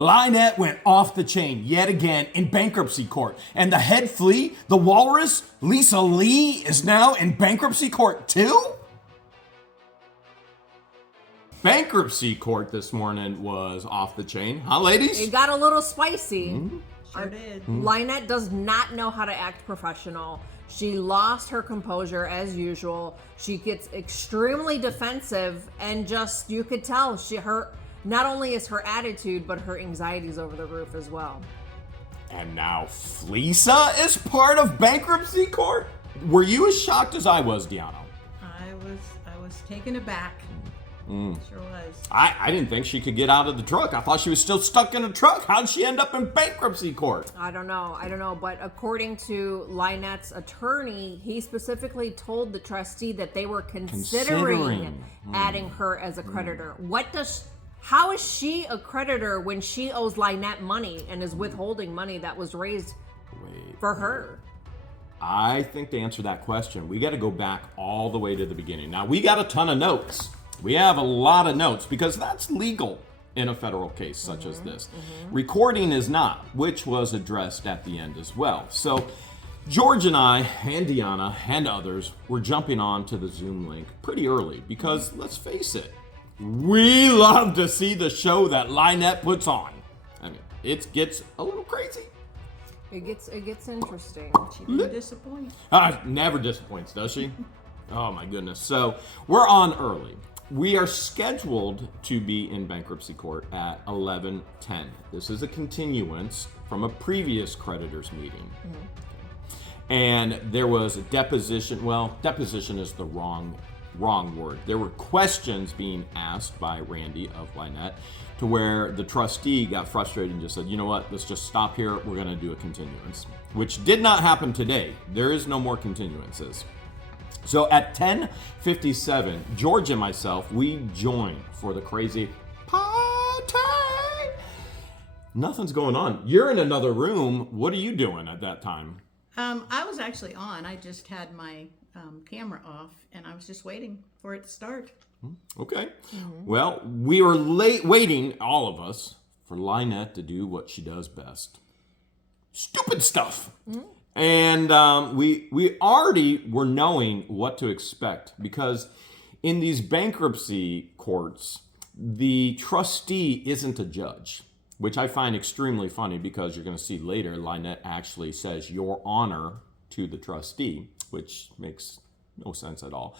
LIEnette went off the chain yet again in bankruptcy court. And the head flea, the walrus, Lisa Lee, is now in bankruptcy court too? Bankruptcy court this morning was off the chain, huh, ladies? It got a little spicy. Sure did. LIEnette does not know how to act professional. She lost her composure as usual. She gets extremely defensive, and just, you could tell not only is her attitude, but her anxiety is over the roof as well. And now FLEASA is part of bankruptcy court? Were you as shocked as I was, Deanna? I was taken aback. Sure was. I didn't think she could get out of the truck. I thought she was still stuck in a truck. How'd she end up in bankruptcy court? I don't know. But according to LIEnette's attorney, he specifically told the trustee that they were considering adding her as a creditor. How is she a creditor when she owes LIEnette money and is withholding money that was raised for her? I think to answer that question, we got to go back all the way to the beginning. Now, we got a ton of notes. We have a lot of notes because that's legal in a federal case such as this. Recording is not, which was addressed at the end as well. So George and I and Deanna and others were jumping on to the Zoom link pretty early because, let's face it, we love to see the show that LIEnette puts on. I mean, it gets a little crazy. It gets interesting. She didn't disappoint. Never disappoints, does she? Oh my goodness. So we're on early. We are scheduled to be in bankruptcy court at 11:10. This is a continuance from a previous creditors meeting. And there was a deposition. Well, deposition is the wrong word. There were questions being asked by Randy of LIEnette to where the trustee got frustrated and just said, you know what, let's just stop here. We're going to do a continuance, which did not happen today. There is no more continuances. So at 10:57, George and myself, we joined for the crazy party. Nothing's going on. You're in another room. What are you doing at that time? I was actually on. I just had my camera off, and I was just waiting for it to start. Okay. Well, we were waiting, all of us, for LIEnette to do what she does best. Stupid stuff. And we already were knowing what to expect because in these bankruptcy courts, the trustee isn't a judge, which I find extremely funny because you're going to see later LIEnette actually says your honor to the trustee, which makes no sense at all.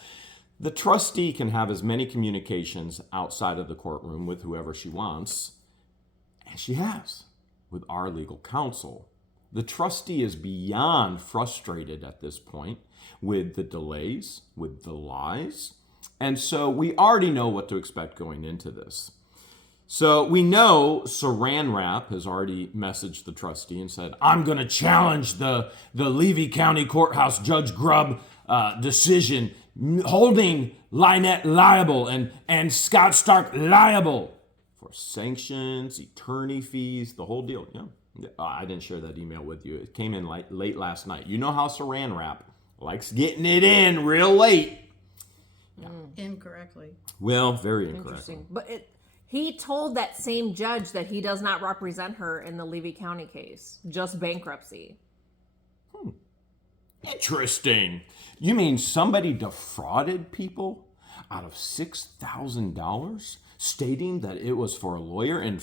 The trustee can have as many communications outside of the courtroom with whoever she wants, as she has with our legal counsel. The trustee is beyond frustrated at this point with the delays, with the lies. And so we already know what to expect going into this. So we know Saran Wrap has already messaged the trustee and said, I'm going to challenge the Levy County Courthouse Judge Grubb decision holding LIEnette liable and Scott Stark liable for sanctions, attorney fees, the whole deal. Yeah. I didn't share that email with you. It came in late last night. You know how Saran Wrap likes getting it in real late. Yeah. Incorrectly. Well, very incorrectly. Interesting. But he told that same judge that he does not represent her in the Levy County case, just bankruptcy. Interesting. You mean somebody defrauded people out of $6,000, stating that it was for a lawyer in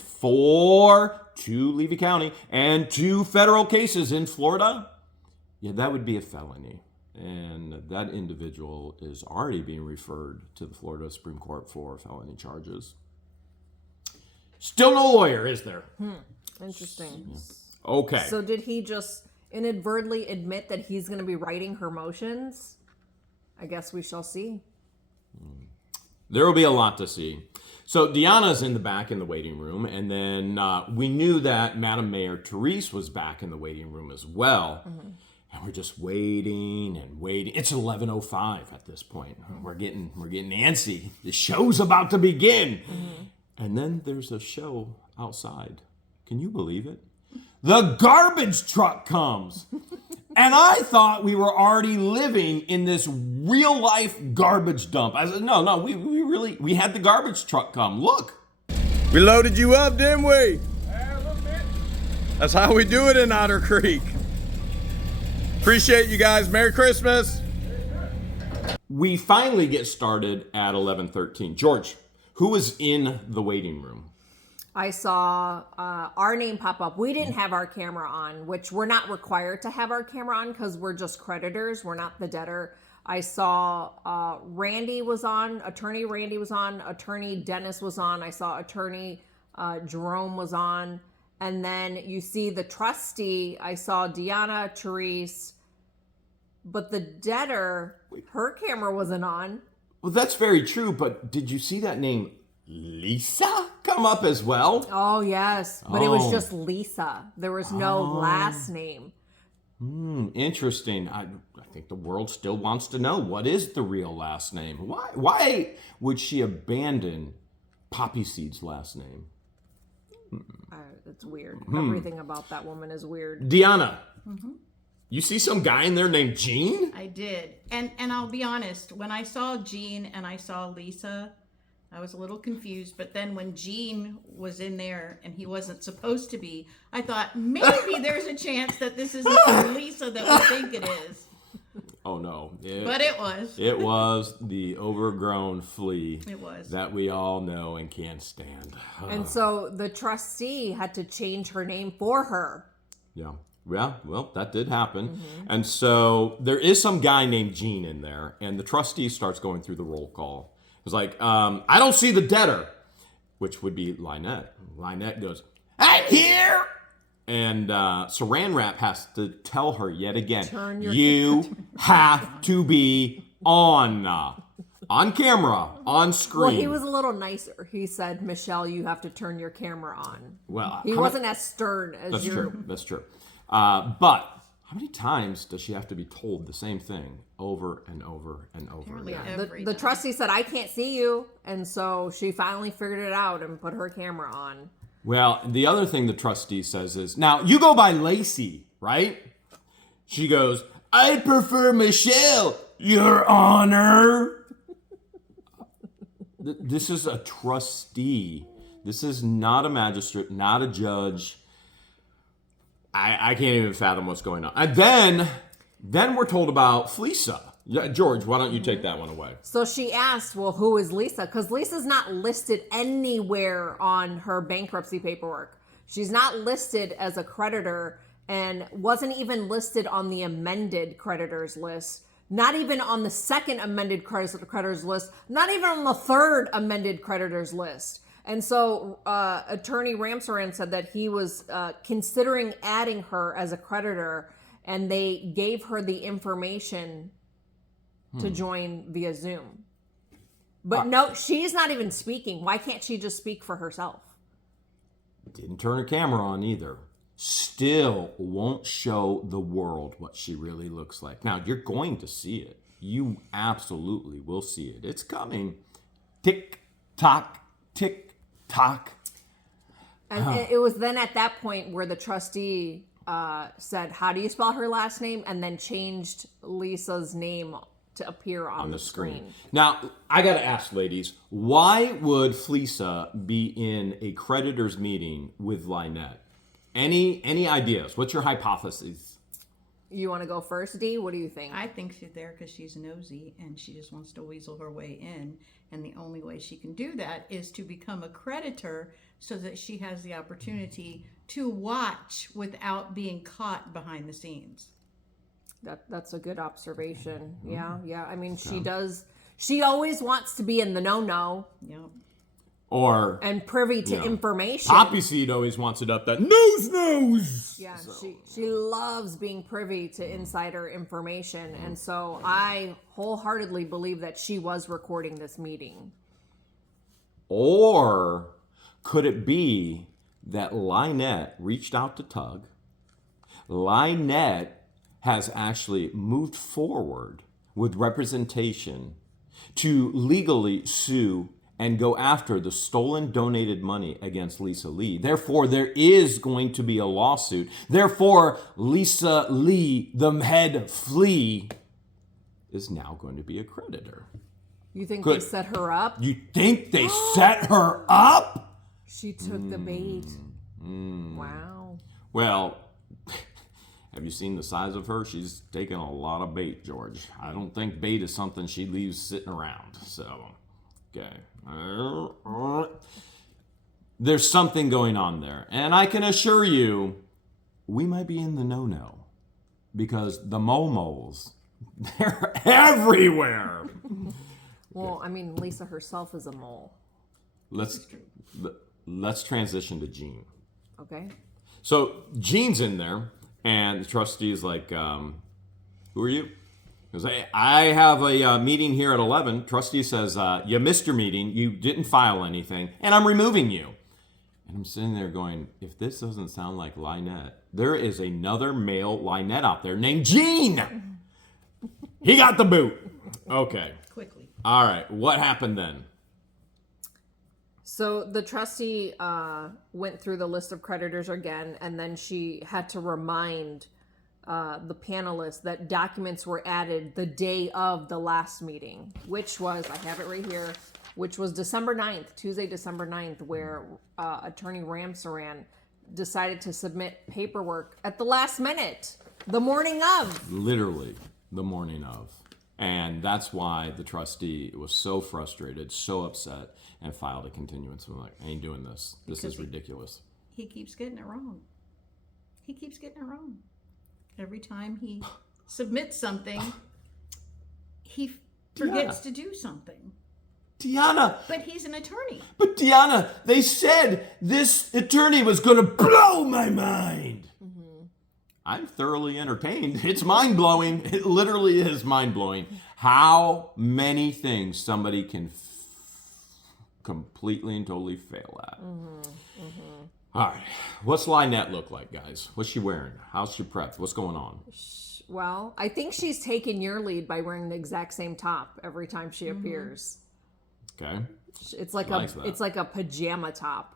two Levy County and 2 federal cases in Florida? Yeah, that would be a felony. And that individual is already being referred to the Florida Supreme Court for felony charges. Still no lawyer, is there? Interesting. Yeah. Okay. So did he just inadvertently admit that he's going to be writing her motions? I guess we shall see. There will be a lot to see. So Deanna's in the back in the waiting room, and then we knew that Madam Mayor Therese was back in the waiting room as well. And we're just waiting and waiting. It's 11:05 at this point. We're getting antsy. The show's about to begin. And then there's a show outside. Can you believe it? The garbage truck comes. And I thought we were already living in this real life garbage dump. I said, no, we had the garbage truck come. Look. We loaded you up, didn't we? Yeah, That's how we do it in Otter Creek. Appreciate you guys. Merry Christmas. We finally get started at 11:13. George, who was in the waiting room? I saw our name pop up. We didn't have our camera on, which we're not required to have our camera on because we're just creditors. We're not the debtor. I saw Randy was on, attorney Randy was on, attorney Dennis was on. I saw attorney Jerome was on. And then you see the trustee. I saw Deanna, Therese, but the debtor, her camera wasn't on. Well, that's very true, but did you see that name Lisa come up as well? Oh, yes. But it was just Lisa. There was no last name. Interesting. I think the world still wants to know, what is the real last name? Why would she abandon Poppy Seed's last name? It's weird. Everything about that woman is weird. Deanna, you see some guy in there named Gene? I did. And I'll be honest, when I saw Gene and I saw Lisa, I was a little confused. But then when Gene was in there and he wasn't supposed to be, I thought maybe there's a chance that this isn't the Lisa that we think it is. Oh, no. But it was. It was the overgrown flea. It was. That we all know and can't stand. And so the trustee had to change her name for her. Yeah. Well, that did happen. And so there is some guy named Gene in there, and the trustee starts going through the roll call. It's like, I don't see the debtor, which would be LIEnette. LIEnette goes, I'm here! And Saran Wrap has to tell her yet again, you have to be on camera, on screen. Well, he was a little nicer. He said, Michelle, you have to turn your camera on. Well, he wasn't as stern as That's true. That's true. But how many times does she have to be told the same thing over and over and over again? Yeah, the trustee said, I can't see you. And so she finally figured it out and put her camera on. Well, the other thing the trustee says is, now, you go by Lacey, right? She goes, I prefer Michelle, Your Honor. This is a trustee. This is not a magistrate, not a judge. I can't even fathom what's going on. And then we're told about FLEASA. George, why don't you take that one away? So she asked, well, who is Lisa? Because Lisa's not listed anywhere on her bankruptcy paperwork. She's not listed as a creditor and wasn't even listed on the amended creditors list. Not even on the second amended creditors list. Not even on the third amended creditors list. And so Attorney Ramsaran said that he was considering adding her as a creditor, and they gave her the information to join via Zoom. But no, she's not even speaking. Why can't she just speak for herself? Didn't turn her camera on either. Still won't show the world what she really looks like. Now, you're going to see it. You absolutely will see it. It's coming. Tick, tock, tick, tock. And it was then at that point where the trustee said, how do you spell her last name? And then changed Lisa's name to appear on the screen. Now, I got to ask, ladies, why would FLEASA be in a creditor's meeting with LIEnette? Any ideas? What's your hypothesis? You want to go first, Dee? What do you think? I think she's there because she's nosy and she just wants to weasel her way in. And the only way she can do that is to become a creditor so that she has the opportunity to watch without being caught behind the scenes. That's a good observation. Yeah. I mean, she always wants to be in the no-no. Yep. And privy to information. Poppy Seed always wants it up that nose. Yeah, she loves being privy to insider information. And so I wholeheartedly believe that she was recording this meeting. Or could it be that LIEnette reached out to Tug? LIEnette has actually moved forward with representation to legally sue and go after the stolen donated money against Lisa Lee. Therefore, there is going to be a lawsuit. Therefore, Lisa Lee, the head flea, is now going to be a creditor. You think they set her up? You think they set her up? She took the bait. Wow. Well, have you seen the size of her? She's taking a lot of bait, George. I don't think bait is something she leaves sitting around. So, okay. There's something going on there. And I can assure you, we might be in the no-no. Because the momos, they're everywhere. Well, I mean, Lisa herself is a mole. Let's transition to Jean. Okay. So Jean's in there, and the trustee is like, who are you? He goes, hey, I have a meeting here at 11. Trustee says, you missed your meeting. You didn't file anything, and I'm removing you. And I'm sitting there going, if this doesn't sound like LIEnette, there is another male LIEnette out there named Gene. He got the boot. Okay. Quickly. All right. What happened then? So the trustee went through the list of creditors again, and then she had to remind the panelists that documents were added the day of the last meeting, which was, I have it right here, which was December 9th, Tuesday, December 9th, where Attorney Ramsaran decided to submit paperwork at the last minute, the morning of. Literally the morning of. And that's why the trustee was so frustrated, so upset, and filed a continuance. I'm like, I ain't doing this. This is ridiculous. He keeps getting it wrong. He keeps getting it wrong. Every time he submits something, he forgets to do something. Deanna! But he's an attorney. But Deanna, they said this attorney was going to blow my mind. Mm-hmm. I'm thoroughly entertained. It's mind-blowing. It literally is mind-blowing how many things somebody can completely and totally fail at. Mm-hmm. Mm-hmm. All right. What's LIEnette look like, guys? What's she wearing? How's she prepped? What's going on? Well, I think she's taken your lead by wearing the exact same top every time she appears. Okay. It's like a pajama top.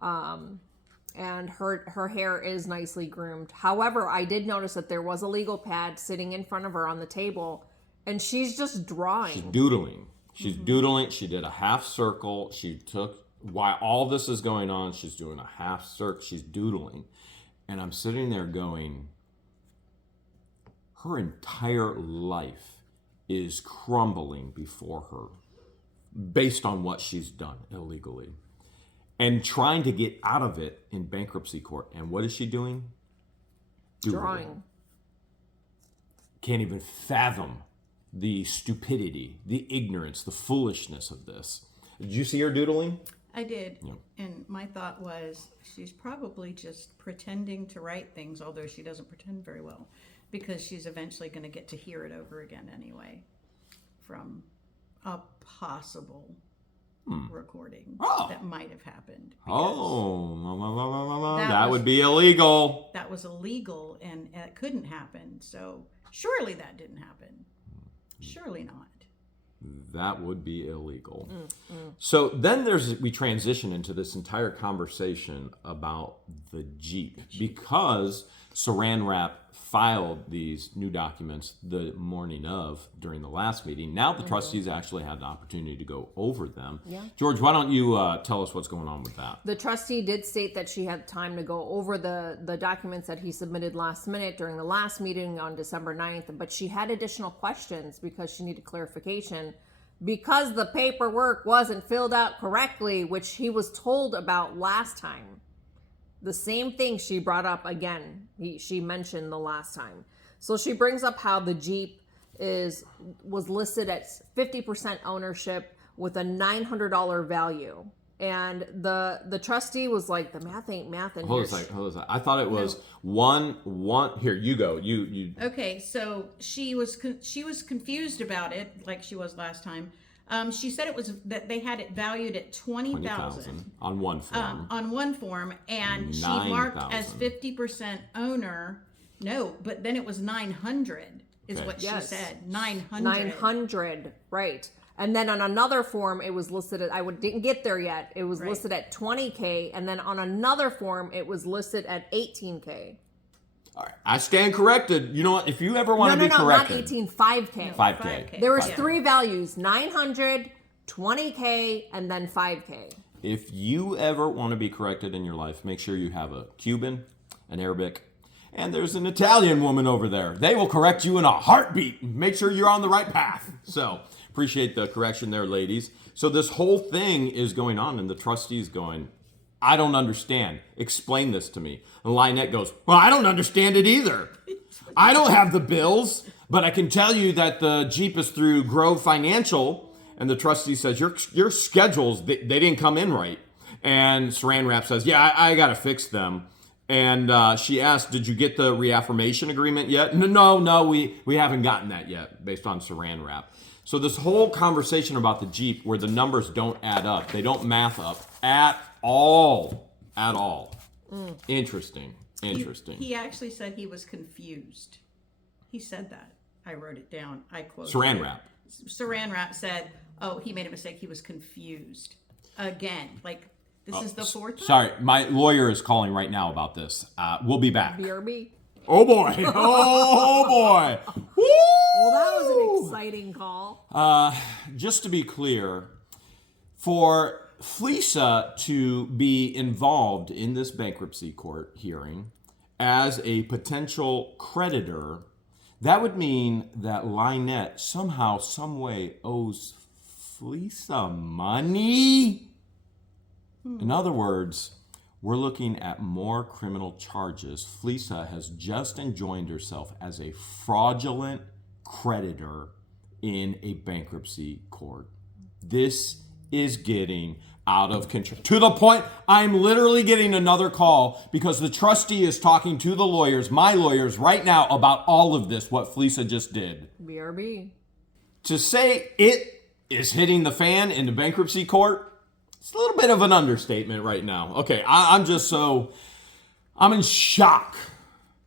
And her hair is nicely groomed. However, I did notice that there was a legal pad sitting in front of her on the table, and she's just drawing. She's doodling. She's doodling. She did a half circle. She took, while all this is going on, she's doing a half circle. She's doodling. And I'm sitting there going, her entire life is crumbling before her based on what she's done illegally. And trying to get out of it in bankruptcy court. And what is she doing? Drawing. Can't even fathom the stupidity, the ignorance, the foolishness of this. Did you see her doodling? I did. Yeah. And my thought was, she's probably just pretending to write things, although she doesn't pretend very well, because she's eventually going to get to hear it over again anyway from a possible recording that might have happened. That would be illegal. That was illegal, and it couldn't happen. So surely that didn't happen. Surely not. That would be illegal. So then we transition into this entire conversation about the Jeep, because Saran Wrap filed these new documents the morning of during the last meeting. Now the trustees actually had the opportunity to go over them. Yeah. George, why don't you tell us what's going on with that? The trustee did state that she had time to go over the documents that he submitted last minute during the last meeting on December 9th, but she had additional questions because she needed clarification because the paperwork wasn't filled out correctly, which he was told about last time. The same thing she brought up again. She mentioned the last time. So she brings up how the Jeep was listed at 50% ownership with a $900 value. And the trustee was like, the math ain't math in here. Hold on a second. I thought it was one. Here, you go. You. Okay, so she was confused about it, like she was last time. She said it was that they had it valued at $20,000 on one form. On one form, and she marked as 50% owner. No, but then it was 900 is what she said. 900. 900, right? And then on another form, it was listed at, didn't get there yet. It was listed at $20K, and then on another form, it was listed at $18K. All right. I stand corrected. You know what? If you ever want to be corrected. Not 18, 5K. No, 5K. There was 3 values, 900, 20K, and then 5K. If you ever want to be corrected in your life, make sure you have a Cuban an Arabic, and there's an Italian woman over there. They will correct you in a heartbeat and make sure you're on the right path. So appreciate the correction there, ladies. So this whole thing is going on, and the trustee's going, I don't understand. Explain this to me. And LIEnette goes, well, I don't understand it either. I don't have the bills, but I can tell you that the Jeep is through Grove Financial. And the trustee says, your schedules, they didn't come in right. And Saran Wrap says, yeah, I got to fix them. And she asked, did you get the reaffirmation agreement yet? No, we haven't gotten that yet, based on Saran Wrap. So this whole conversation about the Jeep, where the numbers don't add up, they don't math up at all. Interesting. He actually said he was confused. He said that. I wrote it down. I quoted Saran it. Wrap. Saran Wrap said, oh, he made a mistake. He was confused. Again, like, this is the fourth time? Sorry, my lawyer is calling right now about this. We'll be back. BRB. Oh, boy. Oh, boy. Woo! Well, that was an exciting call. Just to be clear, for FLEASA to be involved in this bankruptcy court hearing as a potential creditor, that would mean that LIEnette somehow, some way owes FLEASA money. In other words, we're looking at more criminal charges. FLEASA has just enjoined herself as a fraudulent creditor in a bankruptcy court. This is getting out of control. To the point, I'm literally getting another call because the trustee is talking to the lawyers, my lawyers, right now about all of this, what FLEASA just did. BRB. To say it is hitting the fan in the bankruptcy court, it's a little bit of an understatement right now. Okay, I'm in shock.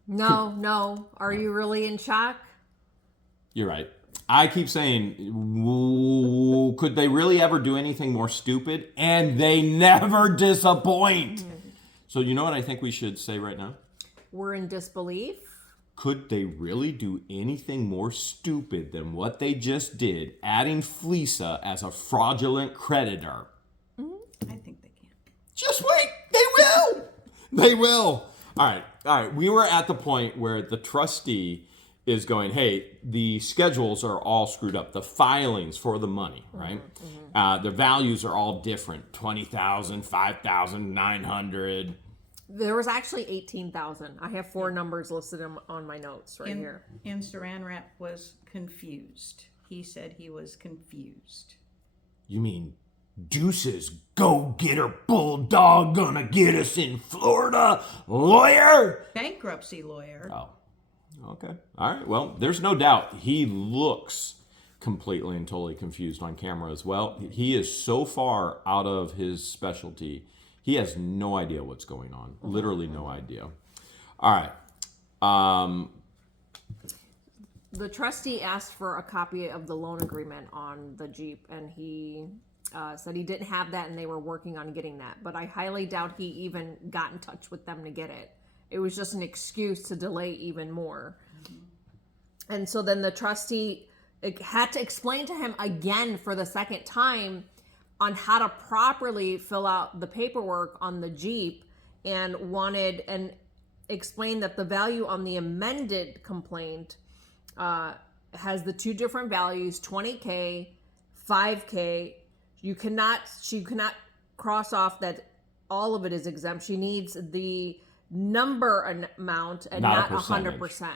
No. Are you really in shock? You're right. I keep saying, could they really ever do anything more stupid? And they never disappoint. So you know what I think we should say right now? We're in disbelief. Could they really do anything more stupid than what they just did, adding FLEASA as a fraudulent creditor? I think they can. Just wait. They will. They will. All right. We were at the point where the trustee is going, hey, the schedules are all screwed up. The filings for the money, right? The values are all different. 20,000, 5,000, 900. There was actually 18,000. I have 4 numbers listed on my notes right here. And Saran Wrap was confused. He said he was confused. You mean DUECE's go-getter bulldog gonna get us in Florida, lawyer? Bankruptcy lawyer. Oh, okay. All right. Well, there's no doubt he looks completely and totally confused on camera as well. He is so far out of his specialty. He has no idea what's going on. Literally no idea. All right. The trustee asked for a copy of the loan agreement on the Jeep, and he said he didn't have that, and they were working on getting that. But I highly doubt he even got in touch with them to get it. It was just an excuse to delay even more. And so then the trustee had to explain to him again for the second time on how to properly fill out the paperwork on the Jeep, and explained that the value on the amended complaint has the 2 different values, 20K, 5K. She cannot cross off that all of it is exempt. She needs the number amount and not 100%.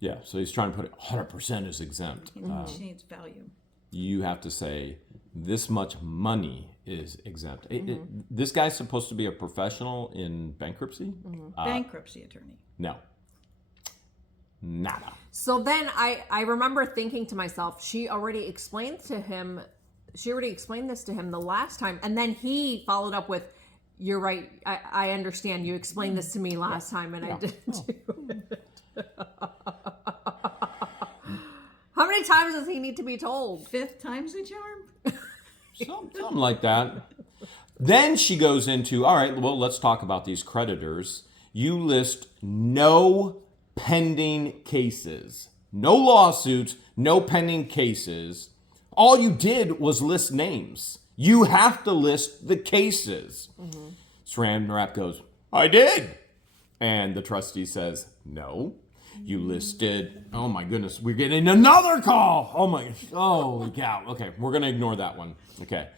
Yeah, so he's trying to put it 100% is exempt. She needs value. You have to say this much money is exempt. This guy's supposed to be a professional in bankruptcy? Bankruptcy attorney. No. Nada. So then I remember thinking to myself, she already explained this to him the last time. And then he followed up with, you're right. I understand. You explained this to me last time, and I didn't do it. How many times does he need to be told? 5th time's a charm? Something like that. Then she goes into, all right, well, let's talk about these creditors. You list no pending cases. No lawsuits, no pending cases. All you did was list names. You have to list the cases. Saran Wrap goes, I did. And the trustee says, no. You listed, oh my goodness, we're getting another call. Oh cow. Okay, we're going to ignore that one. Okay.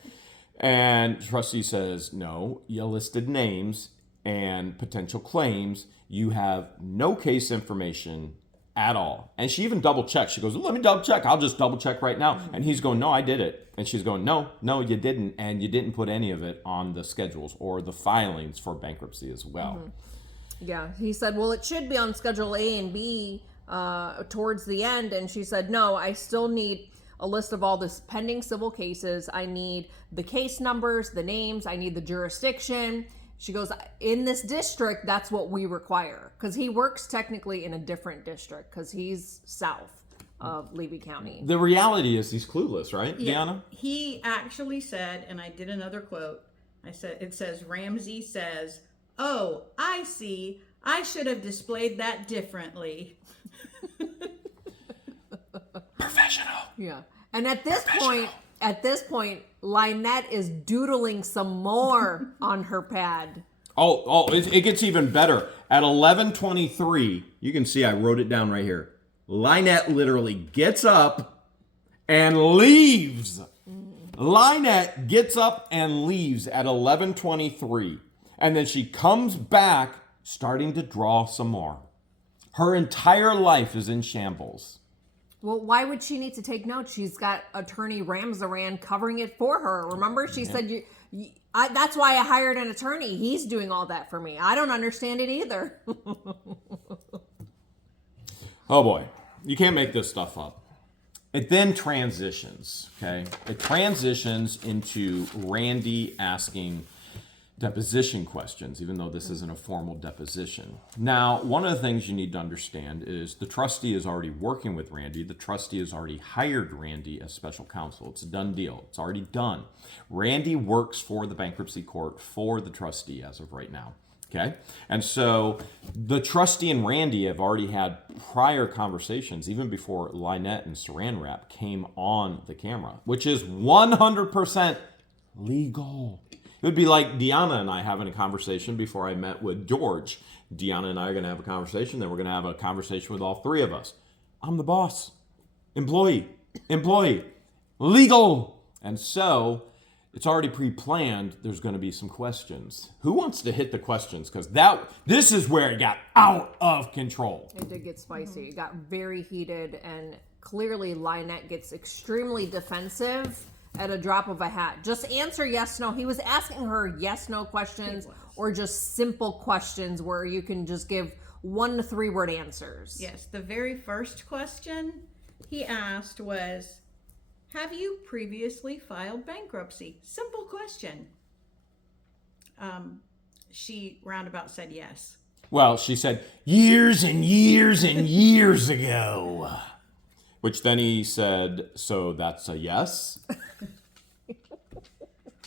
And trustee says, no, you listed names and potential claims. You have no case information at all. And she even double checked. She goes, let me double check. I'll just double check right now. And he's going, no, I did it. And she's going, no, you didn't. And you didn't put any of it on the schedules or the filings for bankruptcy as well. Yeah, he said, well, it should be on Schedule A and B towards the end. And she said, no, I still need a list of all the pending civil cases. I need the case numbers, the names. I need the jurisdiction. She goes, in this district, that's what we require. Because he works technically in a different district because he's south of Levy County. The reality is he's clueless, right, Deanna? He actually said, and I did another quote, it says, Ramsey says, oh, I see. I should have displayed that differently. Professional. Yeah. And at this point, LIEnette is doodling some more on her pad. It gets even better. At 11:23, you can see I wrote it down right here. LIEnette literally gets up and leaves. LIEnette gets up and leaves at 11:23. And then she comes back starting to draw some more. Her entire life is in shambles. Well, why would she need to take notes? She's got attorney Ramzaran covering it for her. Remember, she said, that's why I hired an attorney. He's doing all that for me. I don't understand it either. Oh boy, you can't make this stuff up. It then transitions, okay? It transitions into Randy asking deposition questions, even though this isn't a formal deposition. Now, one of the things you need to understand is the trustee is already working with Randy. The trustee has already hired Randy as special counsel. It's a done deal. It's already done. Randy works for the bankruptcy court for the trustee as of right now. Okay? And so the trustee and Randy have already had prior conversations, even before LIEnette and Saran Wrap came on the camera, which is 100% legal. It would be like Deanna and I having a conversation before I met with George. Deanna and I are going to have a conversation, then we're going to have a conversation with all three of us. I'm the boss. Employee. Legal. And so it's already pre-planned. There's going to be some questions. Who wants to hit the questions? Because this is where it got out of control. It did get spicy. It got very heated, and clearly LIEnette gets extremely defensive at a drop of a hat. Just answer yes, no. He was asking her yes, no questions or just simple questions where you can just give 1 to 3 word answers. Yes, the very first question he asked was, have you previously filed bankruptcy? Simple question. She roundabout said yes. Well, she said years and years and years ago. Which then he said, so that's a yes?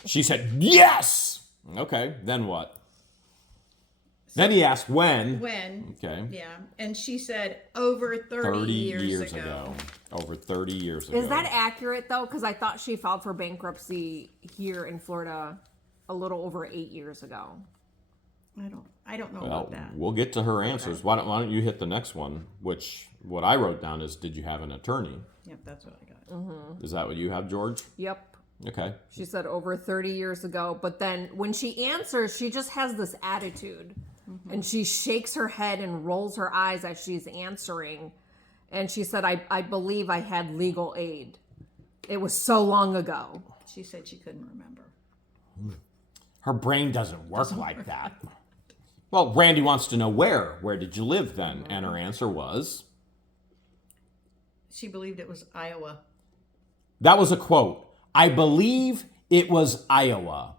She said, yes! Okay, then what? Then he asked when. When. Okay. Yeah, and she said over 30 years ago. Over 30 years ago. Is that accurate, though? Because I thought she filed for bankruptcy here in Florida a little over 8 years ago. I don't know about that. We'll get to her answers. Okay. Why don't you hit the next one, which what I wrote down is, did you have an attorney? Yep, that's what I got. Mm-hmm. Is that what you have, George? Yep. Okay. She said over 30 years ago, but then when she answers, she just has this attitude. Mm-hmm. And she shakes her head and rolls her eyes as she's answering. And she said, I believe I had legal aid. It was so long ago. She said she couldn't remember. Her brain doesn't work like that. Well, Randy wants to know where. Where did you live then? And her answer was? She believed it was Iowa. That was a quote. I believe it was Iowa.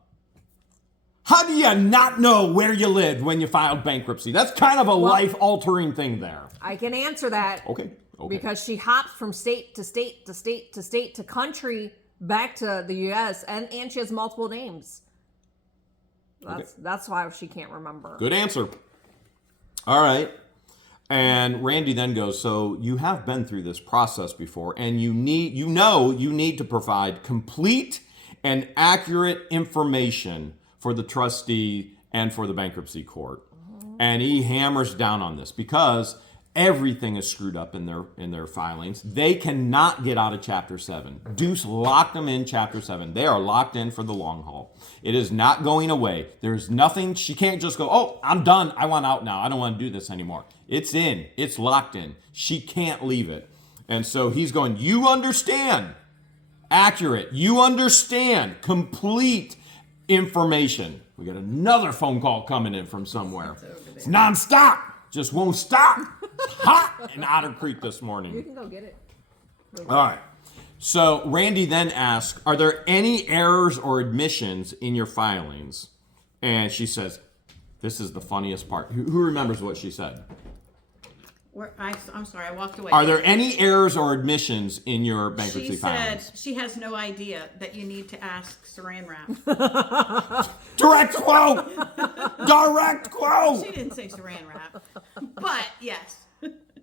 How do you not know where you lived when you filed bankruptcy? That's kind of a life-altering thing there. I can answer that. Okay. Because she hops from state to state to state to state to country back to the U.S. and she has multiple names. That's why she can't remember. Good answer. All right. And Randy then goes, so you have been through this process before, and you need to provide complete and accurate information for the trustee and for the bankruptcy court. Mm-hmm. And he hammers down on this because everything is screwed up in their filings. They cannot get out of Chapter 7. DUECE locked them in Chapter 7. They are locked in for the long haul. It is not going away. There's nothing. She can't just go, oh, I'm done. I want out now. I don't want to do this anymore. It's in. It's locked in. She can't leave it. And so he's going, you understand. Accurate. You understand. Complete information. We got another phone call coming in from somewhere. It's nonstop. Just won't stop. Hot in Otter Creek this morning. You can go get it. All right. So Randy then asks, are there any errors or admissions in your filings? And she says, this is the funniest part. Who remembers what she said? I'm sorry, I walked away. Are there any errors or admissions in your bankruptcy filings? She said she has no idea that you need to ask Saran Wrap. Direct quote! Direct quote! She didn't say Saran Wrap, but yes.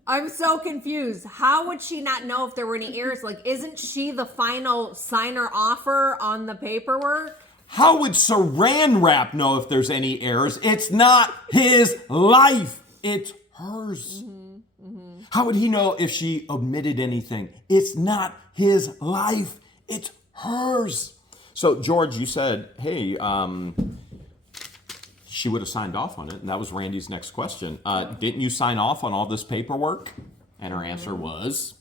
I'm so confused. How would she not know if there were any errors? Like, isn't she the final signer-offer on the paperwork? How would Saran Wrap know if there's any errors? It's not his life. It's hers. How would he know if she omitted anything? It's not his life. It's hers. So, George, you said, hey, she would have signed off on it. And that was Randy's next question. Didn't you sign off on all this paperwork? And her answer was,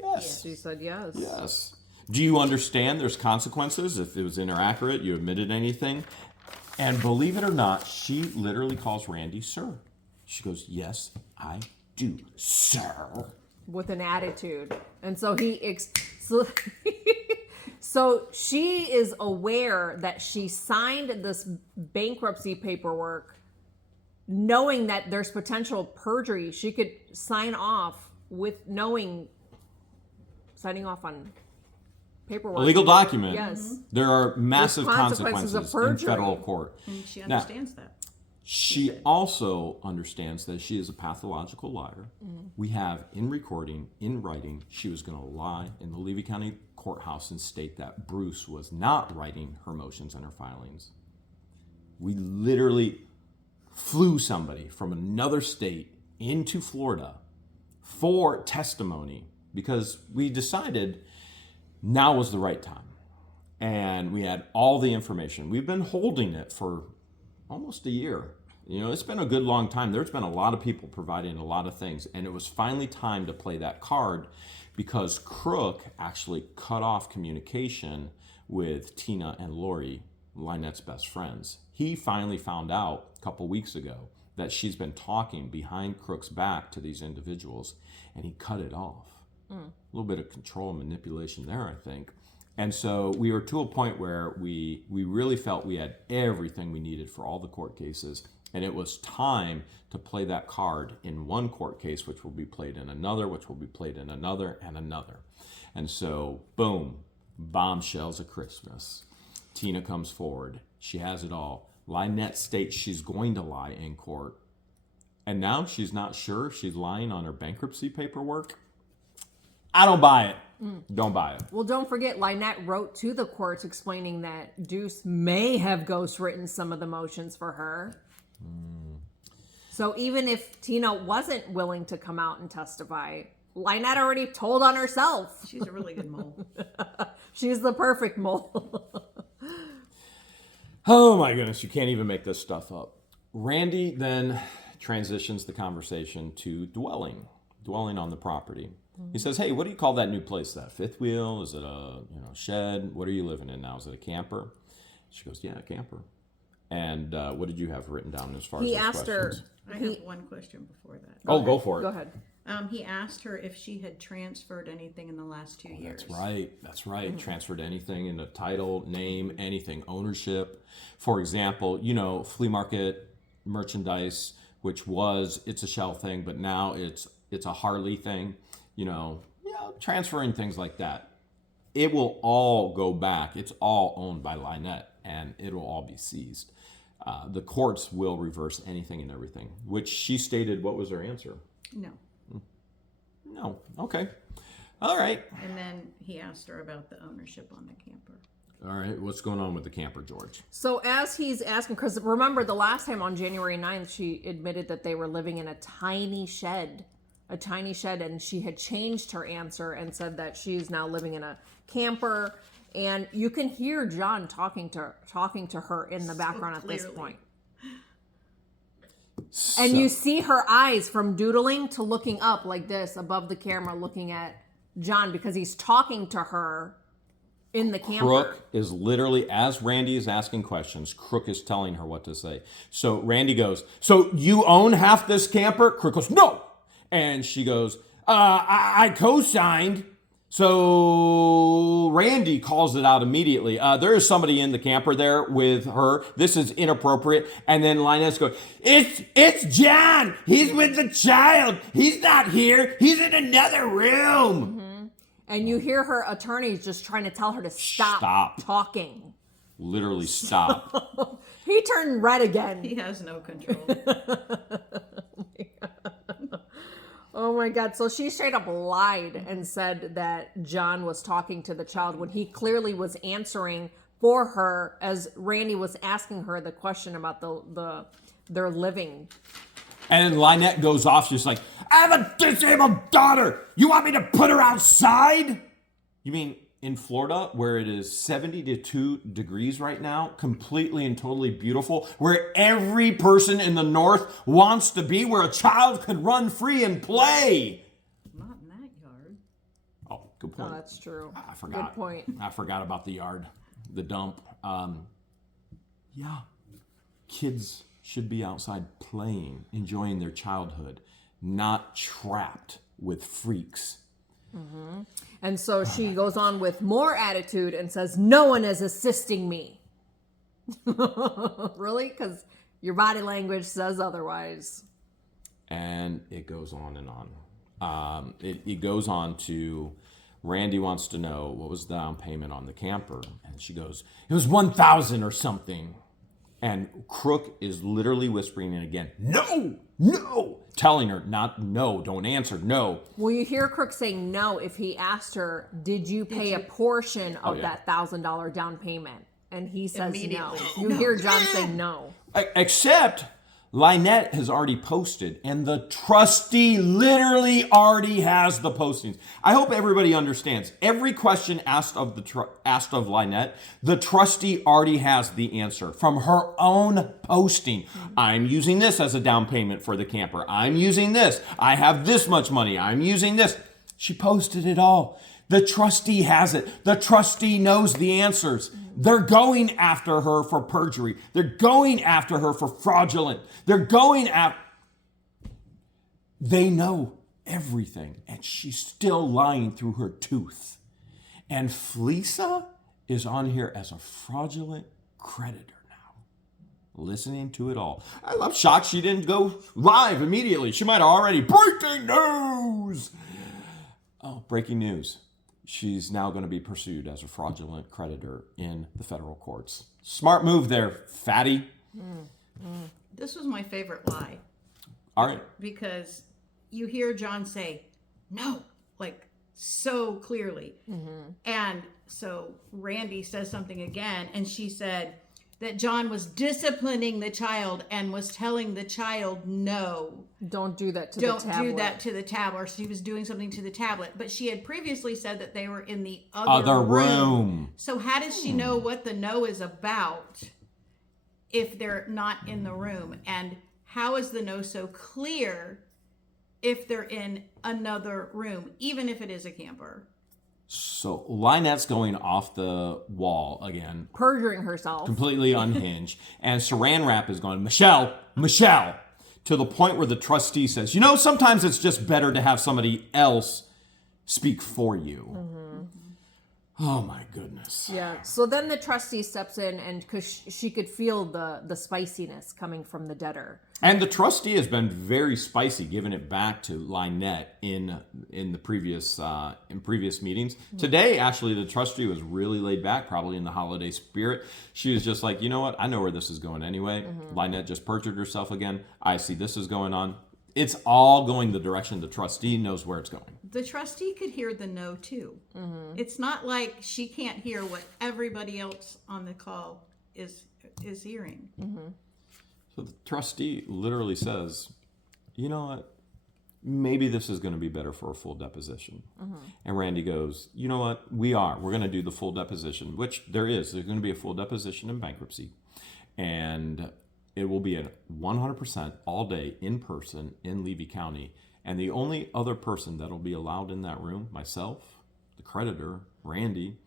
yes. She said yes. Yes. Do you understand there's consequences if it was inaccurate, you omitted anything? And believe it or not, she literally calls Randy sir. She goes, yes, I do, sir. With an attitude. And so so she is aware that she signed this bankruptcy paperwork knowing that there's potential perjury. She could sign off with signing off on paperwork. A legal document. Yes. There are massive There's consequences of consequences in perjury. federal court. And she understands that. She also understands that she is a pathological liar. We have in recording, in writing, she was going to lie in the Levy County courthouse and state that Bruce was not writing her motions and her filings. We literally flew somebody from another state into Florida for testimony because we decided now was the right time. And we had all the information. We've been holding it for almost a year. You know, it's been a good long time. There's been a lot of people providing a lot of things. And it was finally time to play that card because Crook actually cut off communication with Tina and Lori, LIEnette's best friends. He finally found out a couple weeks ago that she's been talking behind Crook's back to these individuals, and he cut it off. A little bit of control and manipulation there, I think. And so we were to a point where we really felt we had everything we needed for all the court cases. And it was time to play that card in one court case, which will be played in another, which will be played in another and another. And so, boom, bombshells of Christmas. Tina comes forward. She has it all. LIEnette states she's going to lie in court. And now she's not sure if she's lying on her bankruptcy paperwork. I don't buy it. Don't buy it. Well, don't forget, LIEnette wrote to the courts explaining that DUECE may have ghostwritten some of the motions for her. So even if Tina wasn't willing to come out and testify, LIEnette already told on herself. She's a really good mole. She's the perfect mole. Oh my goodness, you can't even make this stuff up. Randy then transitions the conversation to dwelling on the property. He says, hey, what do you call that new place? That fifth wheel? Is it a shed? What are you living in now? Is it a camper? She goes, yeah, a camper. And what did you have written down as far as He those asked her. questions? I have one question before that. Oh, go for it. Go ahead. He asked her if she had transferred anything in the last 2 years. That's right. Transferred anything in the title, name, anything, ownership. For example, flea market merchandise, which it's a Shell thing, but now it's a Harley thing. Transferring things like that. It will all go back. It's all owned by LIEnette, and it will all be seized. The courts will reverse anything and everything, which she stated. What was her answer? No. Okay. All right. And then he asked her about the ownership on the camper. All right, what's going on with the camper, George? So as he's asking, because remember the last time on January 9th, she admitted that they were living in a tiny shed, and she had changed her answer and said that she's now living in a camper. And you can hear John talking to her in the background at this point. So, And you see her eyes from doodling to looking up like this above the camera, looking at John because he's talking to her in the camper. Crook is literally, as Randy is asking questions, Crook is telling her what to say. So Randy goes, so you own half this camper? Crook goes, no. And she goes, I co-signed. So Randy calls it out immediately. There is somebody in the camper there with her. This is inappropriate. And then LIEnette goes, it's John. He's with the child. He's not here. He's in another room. Mm-hmm. And you hear her attorneys just trying to tell her to stop talking. Literally stop. He turned red again. He has no control. Oh my God. So she straight up lied and said that John was talking to the child when he clearly was answering for her as Randy was asking her the question about their living. And then LIEnette goes off. She's like, I have a disabled daughter. You want me to put her outside? You mean in Florida, where it is 72 degrees right now, completely and totally beautiful, where every person in the north wants to be, where a child could run free and play? Not in that yard. Oh, good point. Oh, that's true. I forgot. Good point. I forgot about the yard, the dump. Yeah, kids should be outside playing, enjoying their childhood, not trapped with freaks. Mm-hmm. And so she goes on with more attitude and says, no one is assisting me. Really? Because your body language says otherwise. And it goes on and on. It goes on to, Randy wants to know what was the down payment on the camper. And she goes, it was $1,000 or something. And Crook is literally whispering in again, no, telling her, not no, don't answer, no. Well, you hear Crook saying no if he asked her, did you pay a portion of that $1,000 down payment? And he says no. You hear John say no. Except LIEnette has already posted, and the trustee literally already has the postings. I hope everybody understands. Every question asked of LIEnette, the trustee already has the answer from her own posting. I'm using this as a down payment for the camper. I'm using this. I have this much money. I'm using this. She posted it all. The trustee has it. The trustee knows the answers. They're going after her for perjury. They're going after her for fraudulent. They're going after... They know everything, and she's still lying through her tooth. And FLEASA is on here as a fraudulent creditor now, listening to it all. I'm shocked she didn't go live immediately. She might have already... Breaking news! Oh, breaking news. She's now going to be pursued as a fraudulent creditor in the federal courts. Smart move there, fatty. This was my favorite lie. All right. Because you hear John say, no, like so clearly. Mm-hmm. And so Randy says something again, and she said that John was disciplining the child and was telling the child, no. Don't do that to the tablet. Don't do that to the tablet. Or she was doing something to the tablet. But she had previously said that they were in the other room. So how does she know what the no is about if they're not in the room? And how is the no so clear if they're in another room, even if it is a camper? So LIEnette's going off the wall again. Perjuring herself. Completely unhinged. And Saran Wrap is going, Michelle, to the point where the trustee says, you know, sometimes it's just better to have somebody else speak for you. Mm-hmm. Oh my goodness. Yeah. So then the trustee steps in, and because she could feel the spiciness coming from the debtor. And the trustee has been very spicy, giving it back to LIEnette in the previous meetings. Mm-hmm. Today, actually, the trustee was really laid back, probably in the holiday spirit. She was just like, you know what? I know where this is going anyway. Mm-hmm. LIEnette just perjured herself again. I see this is going on. It's all going the direction the trustee knows where it's going. the trustee could hear the no too. It's not like she can't hear what everybody else on the call is hearing. So the trustee literally says, you know what? Maybe this is going to be better for a full deposition. And Randy goes, you know what? We're going to do the full deposition, which there's going to be a full deposition in bankruptcy. And it will be at 100% all day in person in Levy County. And the only other person that will be allowed in that room, myself, the creditor, Randy,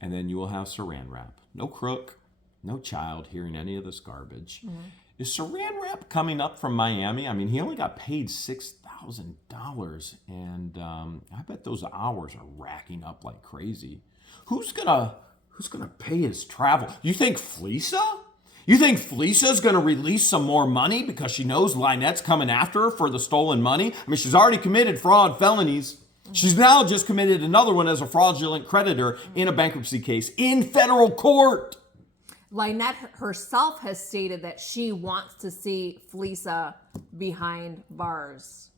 and then you will have saran wrap. No crook, no child hearing any of this garbage. Is saran wrap coming up from Miami? I mean, he only got paid $6,000, and I bet those hours are racking up like crazy. Who's gonna pay his travel? You think FLEASA? You think FLEASA's gonna release some more money because she knows LIEnette's coming after her for the stolen money? I mean, she's already committed fraud felonies. She's now just committed another one as a fraudulent creditor in a bankruptcy case in federal court. LIEnette herself has stated that she wants to see FLEASA behind bars.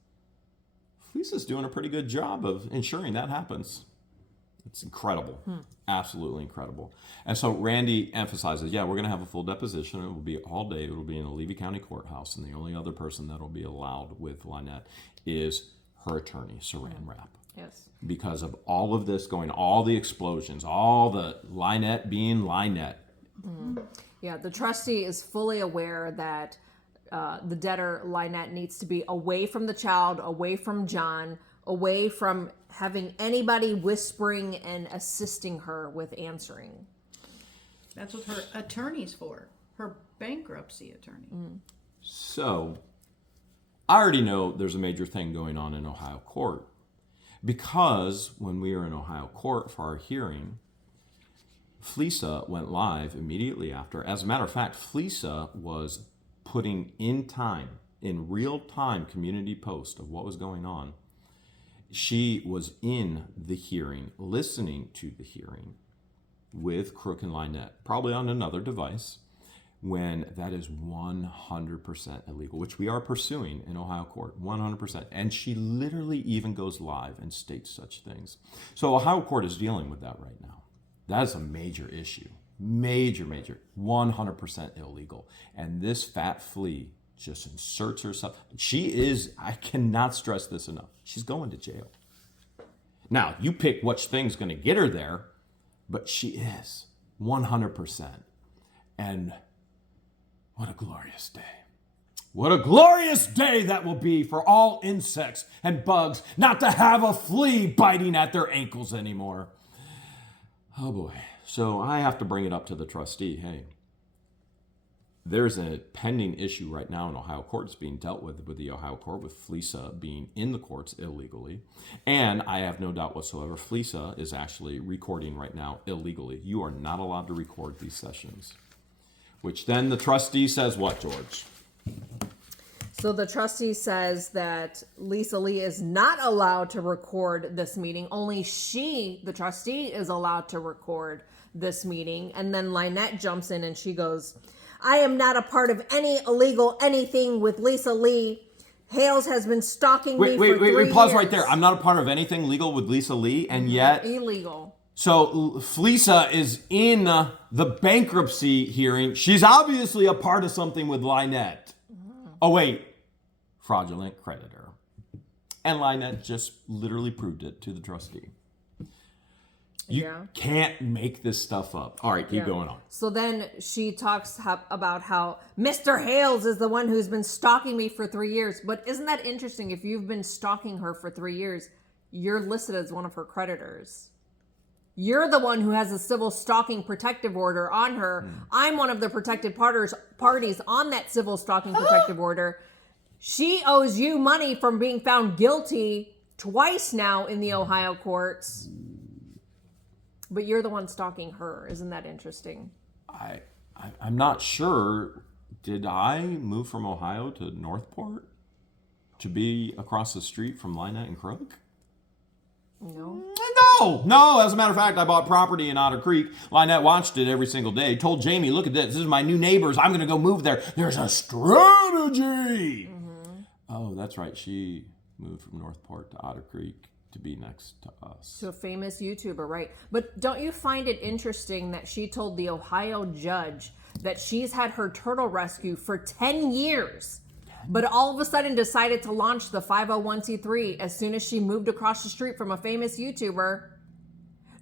FLEASA's doing a pretty good job of ensuring that happens. It's incredible. Absolutely incredible. And so Randy emphasizes, we're going to have a full deposition. It will be all day. It will be in a Levy County courthouse. And the only other person that will be allowed with LIEnette is her attorney, Saran Wrap. Yes. Because of all of this going, all the explosions, all the LIEnette being LIEnette. Yeah, the trustee is fully aware that the debtor, LIEnette, needs to be away from the child, away from John, away from having anybody whispering and assisting her with answering. That's what her attorney's for, her bankruptcy attorney. So, I already know there's a major thing going on in Ohio court. Because when we were in Ohio court for our hearing, FLEASA went live immediately after. As a matter of fact, FLEASA was putting in real time community post of what was going on. She was in the hearing, listening to the hearing with Crook and LIEnette, probably on another device, when that is 100% illegal, which we are pursuing in Ohio court, 100%. And she literally even goes live and states such things. So Ohio court is dealing with that right now. That is a major issue. Major, 100% illegal. And this fat flea just inserts herself. I cannot stress this enough. She's going to jail. Now, you pick which thing's going to get her there, but she is 100%. And what a glorious day. What a glorious day that will be for all insects and bugs not to have a flea biting at their ankles anymore. Oh boy. So I have to bring it up to the trustee. Hey, there's a pending issue right now in Ohio court. It's being dealt with the Ohio court, with FLEASA being in the courts illegally. And I have no doubt whatsoever, FLEASA is actually recording right now illegally. You are not allowed to record these sessions. Which then the trustee says what, George? So the trustee says that Lisa Lee is not allowed to record this meeting. Only she, the trustee, is allowed to record this meeting. And then LIEnette jumps in and she goes, I am not a part of any illegal anything with Lisa Lee. Hales has been stalking me for 3 years. Pause right there. I'm not a part of anything legal with Lisa Lee, and yet... Illegal. So FLEASA is in the bankruptcy hearing. She's obviously a part of something with LIEnette. Oh, wait. Fraudulent creditor. And LIEnette just literally proved it to the trustee. You can't make this stuff up. All right, keep going on. So then she talks about how Mr. Hales is the one who's been stalking me for 3 years. But isn't that interesting? If you've been stalking her for 3 years, you're listed as one of her creditors. You're the one who has a civil stalking protective order on her. I'm one of the protected parties on that civil stalking protective order. She owes you money from being found guilty twice now in the Ohio courts. But you're the one stalking her. Isn't that interesting? I'm not sure. Did I move from Ohio to Northport to be across the street from LIEnette and Crook? No. No. As a matter of fact, I bought property in Otter Creek. LIEnette watched it every single day. Told Jamie, look at this. This is my new neighbors. I'm going to go move there. There's a strategy. Oh, that's right. She moved from Northport to Otter Creek. to be next to us. So famous YouTuber, right? But don't you find it interesting that she told the Ohio judge that she's had her turtle rescue for 10 years, but all of a sudden decided to launch the 501c3 as soon as she moved across the street from a famous YouTuber?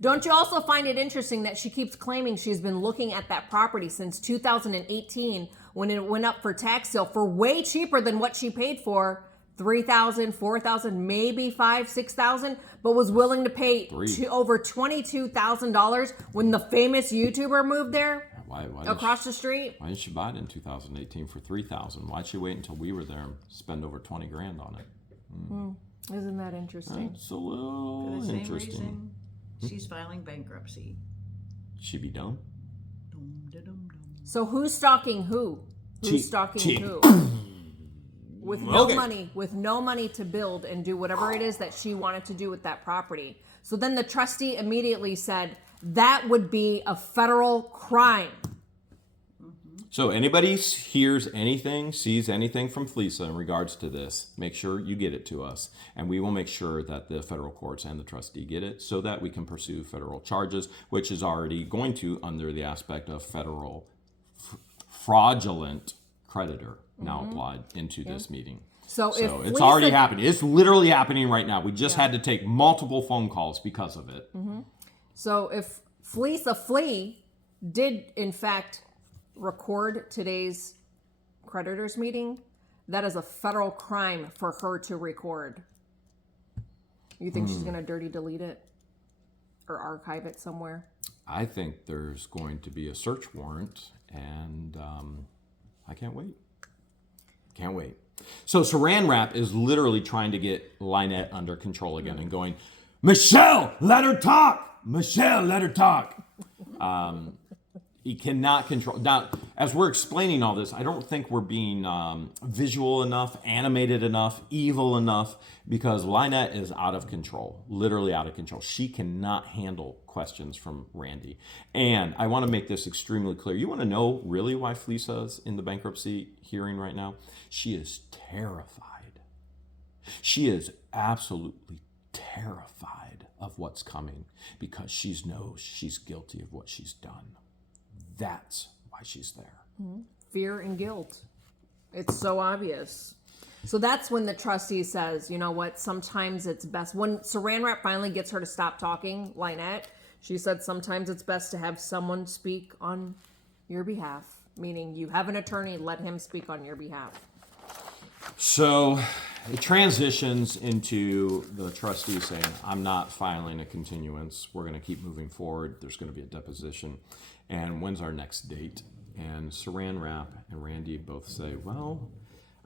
Don't you also find it interesting that she keeps claiming she's been looking at that property since 2018 when it went up for tax sale for way cheaper than what she paid for? $3,000, $4,000, maybe $5,000, $6,000, but was willing to pay over $22,000 when the famous YouTuber moved there across the street. Why didn't she buy it in 2018 for $3,000? Why'd she wait until we were there and spend over $20,000 on it? Isn't that interesting? It's a little For the same interesting. reason, she's filing bankruptcy. She be dumb. So who's stalking who? Who's Cheap. stalking Cheap. who? With no money to build and do whatever it is that she wanted to do with that property. So then the trustee immediately said that would be a federal crime. So anybody hears anything, sees anything from FLEASA in regards to this, make sure you get it to us. And we will make sure that the federal courts and the trustee get it so that we can pursue federal charges, which is already going to under the aspect of federal fraudulent creditor now applied into this meeting. So it's already happening. It's literally happening right now. We just had to take multiple phone calls because of it. So if FLEASA did in fact record today's creditors meeting, that is a federal crime for her to record. You think she's going to dirty delete it or archive it somewhere? I think there's going to be a search warrant, and I can't wait. Can't wait. So Saran Wrap is literally trying to get LIEnette under control again and going, Michelle, let her talk. Michelle, let her talk. He cannot control. Now, as we're explaining all this, I don't think we're being visual enough, animated enough, evil enough, because LIEnette is out of control, literally out of control. She cannot handle questions from Randy. And I want to make this extremely clear. You want to know really why FLEASA is in the bankruptcy hearing right now? She is terrified. She is absolutely terrified of what's coming because she knows she's guilty of what she's done. That's why she's there. Fear and guilt. It's so obvious. So that's when the trustee says, you know what, sometimes it's best. When Saran Wrap finally gets her to stop talking, LIEnette, she said sometimes it's best to have someone speak on your behalf. Meaning you have an attorney, let him speak on your behalf. So it transitions into the trustee saying, I'm not filing a continuance. We're going to keep moving forward. There's going to be a deposition. And when's our next date? And Saran Wrap and Randy both say, well,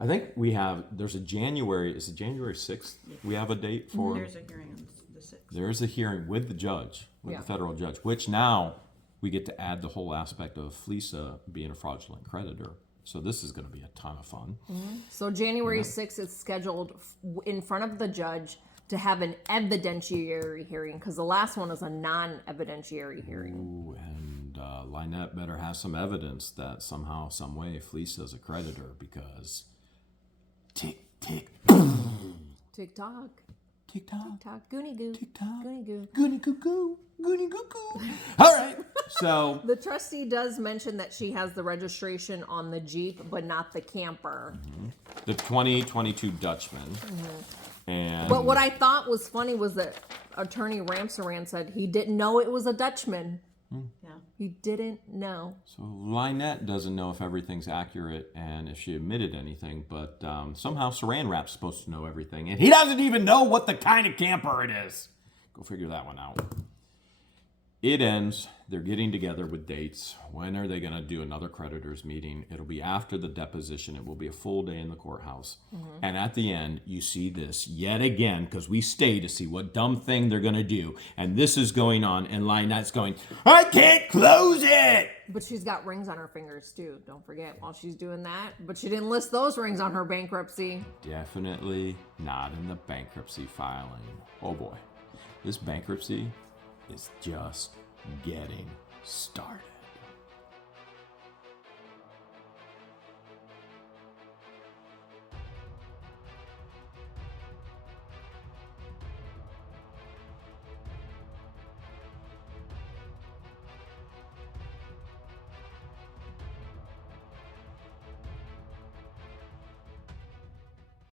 I think there's a January, is it January 6th? We have a date for? There's a hearing on the 6th. There's a hearing with the judge, with the federal judge, which now we get to add the whole aspect of FLEASA being a fraudulent creditor. So this is going to be a ton of fun. So January 6th is scheduled in front of the judge to have an evidentiary hearing, because the last one is a non-evidentiary hearing. Ooh, and LIEnette better have some evidence that somehow, some way, FLEASA is a creditor, because tick, tick, Tick-tock. tick-tock, Tick-tock. Goony-goo. tick-tock, Goony-goo. goony-goo-goo, goony-goo-goo. All right, so The trustee does mention that she has the registration on the Jeep, but not the camper. the 2022 Dutchman. And But what I thought was funny was that Attorney Ramsaran said he didn't know it was a Dutchman. Yeah. He didn't know. So LIEnette doesn't know if everything's accurate and if she admitted anything, but somehow Saran Wrap's supposed to know everything, and he doesn't even know what the kind of camper it is. Go figure that one out. It ends. They're getting together with dates. When are they going to do another creditors meeting? It'll be after the deposition. It will be a full day in the courthouse. And at the end, you see this yet again, because we stay to see what dumb thing they're going to do. And this is going on, and LIEnette's going, I can't close it! But she's got rings on her fingers too. Don't forget while she's doing that. But she didn't list those rings on her bankruptcy. Definitely not in the bankruptcy filing. Oh boy. This bankruptcy is just getting started.